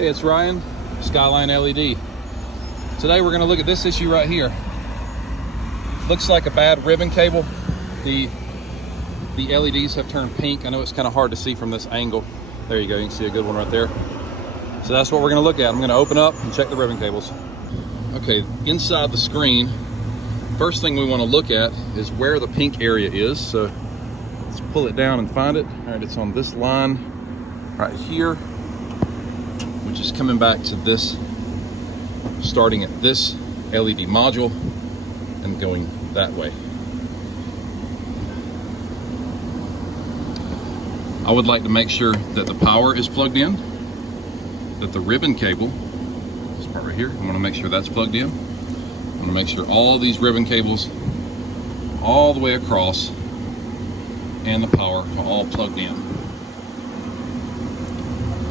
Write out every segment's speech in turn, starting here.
Hey, it's Ryan, Skyline LED. Today we're going to look at this issue right here. Looks like a bad ribbon cable. The LEDs have turned pink. I know it's kind of hard to see from this angle. There you go, you can see a good one right there. So that's what we're going to look at. I'm going to open up and check the ribbon cables. Okay, inside the screen, first thing we want to look at is where the pink area is. So let's pull it down and find it. All right, it's on this line right here, which is coming back to this, starting at this LED module and going that way. I would like to make sure that the power is plugged in, that the ribbon cable, this part right here, I want to make sure that's plugged in. I want to make sure all these ribbon cables all the way across and the power are all plugged in.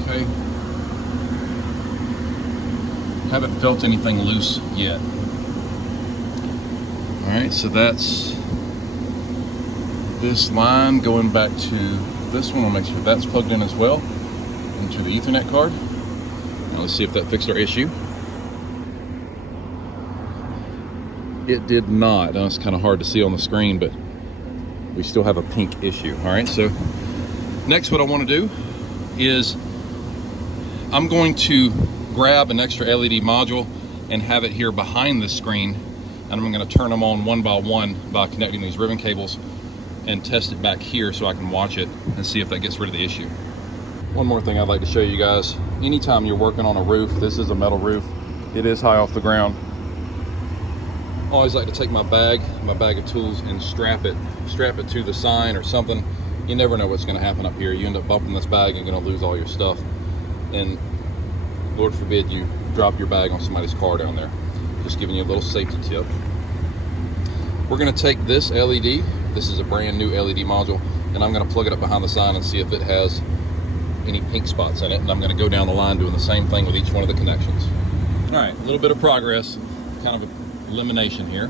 Okay. Haven't felt anything loose yet. All right, so that's this line going back to this one. I'll make sure that's plugged in as well into the Ethernet card. Now let's see if that fixed our issue. It did not. Now it's kind of hard to see on the screen, but we still have a pink issue. All right, so next what I want to do is I'm going to grab an extra LED module and have it here behind the screen, and I'm going to turn them on one by connecting these ribbon cables and test it back here so I can watch it and see if that gets rid of the issue. One more thing I'd like to show you guys. Anytime you're working on a roof, this is a metal roof, it is high off the ground. I always like to take my bag of tools and strap it to the sign or something. You never know what's going to happen up here. You end up bumping this bag and going to lose all your stuff, and Lord forbid you drop your bag on somebody's car down there. Just giving you a little safety tip. We're going to take this LED, this is a brand new LED module, and I'm going to plug it up behind the sign and see if it has any pink spots in it, and I'm going to go down the line doing the same thing with each one of the connections. All right, a little bit of progress, kind of elimination here.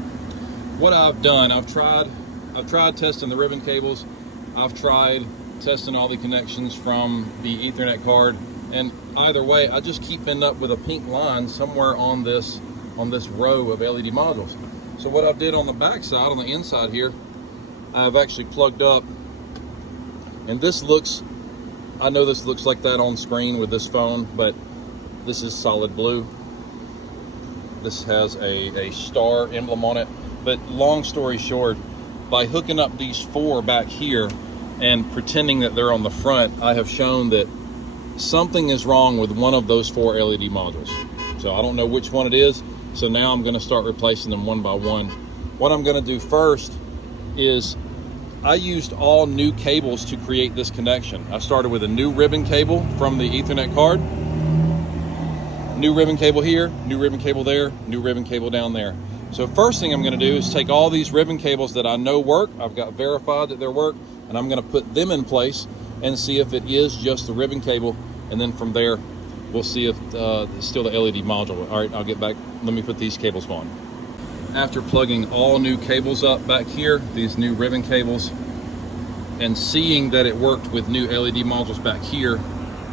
What I've done, I've tried testing the ribbon cables, I've tried testing all the connections from the Ethernet card, and either way I just keep ending up with a pink line somewhere on this row of LED modules. So what I did on the back side, on the inside here, I've actually plugged up, and this looks, I know this looks like that on screen with this phone, but this is solid blue. This has a star emblem on it. But long story short, by hooking up these four back here and pretending that they're on the front, I have shown that something is wrong with one of those four LED modules. So I don't know which one it is. So now I'm going to start replacing them one by one. What I'm going to do first is I used all new cables to create this connection. I started with a new ribbon cable from the Ethernet card. New ribbon cable here, new ribbon cable there, new ribbon cable down there. So first thing I'm going to do is take all these ribbon cables that I know work, I've got verified that they work, and I'm going to put them in place and see if it is just the ribbon cable, and then from there we'll see if it's still the LED module. All right, I'll get back. Let me put these cables on. After plugging all new cables up back here, these new ribbon cables, and seeing that it worked with new LED modules back here,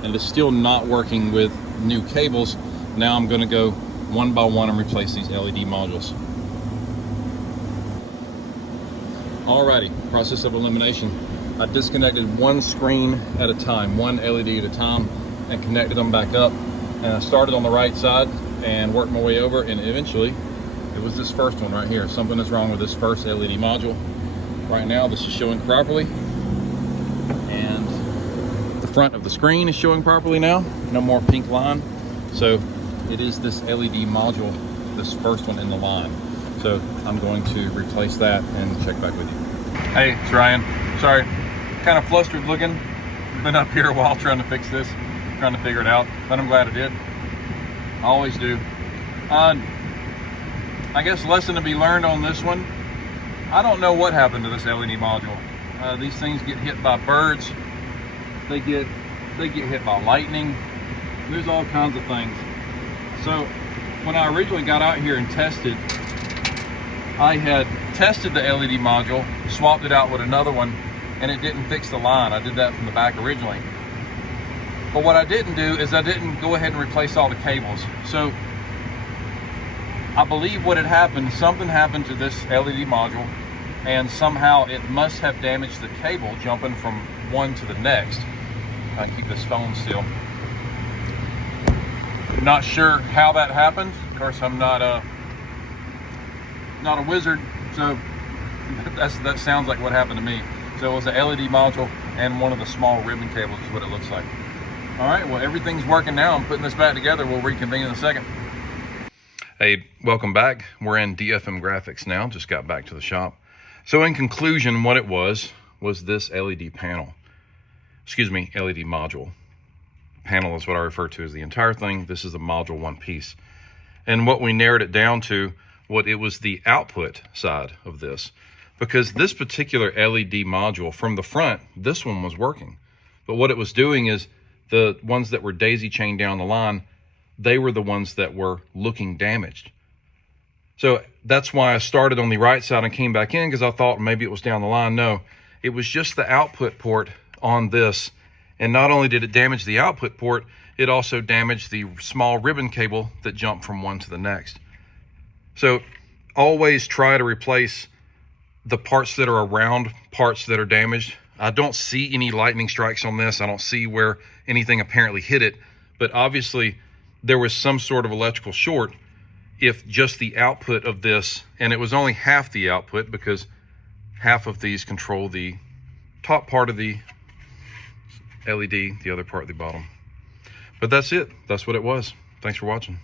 and it's still not working with new cables, now I'm going to go one by one and replace these LED modules. Alrighty, process of elimination. I disconnected one screen at a time, one LED at a time, and connected them back up. And I started on the right side and worked my way over, and eventually it was this first one right here. Something is wrong with this first LED module. Right now this is showing properly, and the front of the screen is showing properly now. No more pink line. So it is this LED module, this first one in the line. So I'm going to replace that and check back with you. Hey, it's Ryan. Sorry, kind of flustered looking. Been up here a while trying to fix this, trying to figure it out, but I'm glad I did. I always do. I guess lesson to be learned on this one. I don't know what happened to this LED module. These things get hit by birds. They get hit by lightning. There's all kinds of things. So when I originally got out here and tested, I had tested the LED module, swapped it out with another one, and it didn't fix the line. I did that from the back originally. But what I didn't do is I didn't go ahead and replace all the cables. So I believe what had happened, something happened to this LED module, and somehow it must have damaged the cable jumping from one to the next. I keep this phone still. Not sure how that happened. Of course, I'm not a wizard, so that sounds like what happened to me. So it was a LED module and one of the small ribbon cables is what it looks like. All right, well, everything's working now. I'm putting this back together. We'll reconvene in a second. Hey, welcome back. We're in DFM Graphics now. Just got back to the shop. So in conclusion, what it was this LED panel. Excuse me, LED module. Panel is what I refer to as the entire thing. This is the module one piece. And what we narrowed it down to, what it was the output side of this. Because this particular LED module from the front, this one was working. But what it was doing is the ones that were daisy chained down the line, they were the ones that were looking damaged. So that's why I started on the right side and came back in, because I thought maybe it was down the line. No, it was just the output port on this. And not only did it damage the output port, it also damaged the small ribbon cable that jumped from one to the next. So always try to replace the parts that are around parts that are damaged. I don't see any lightning strikes on this. I don't see where anything apparently hit it, but obviously there was some sort of electrical short if just the output of this, and it was only half the output because half of these control the top part of the LED, the other part at the bottom. But that's it. That's what it was. Thanks for watching.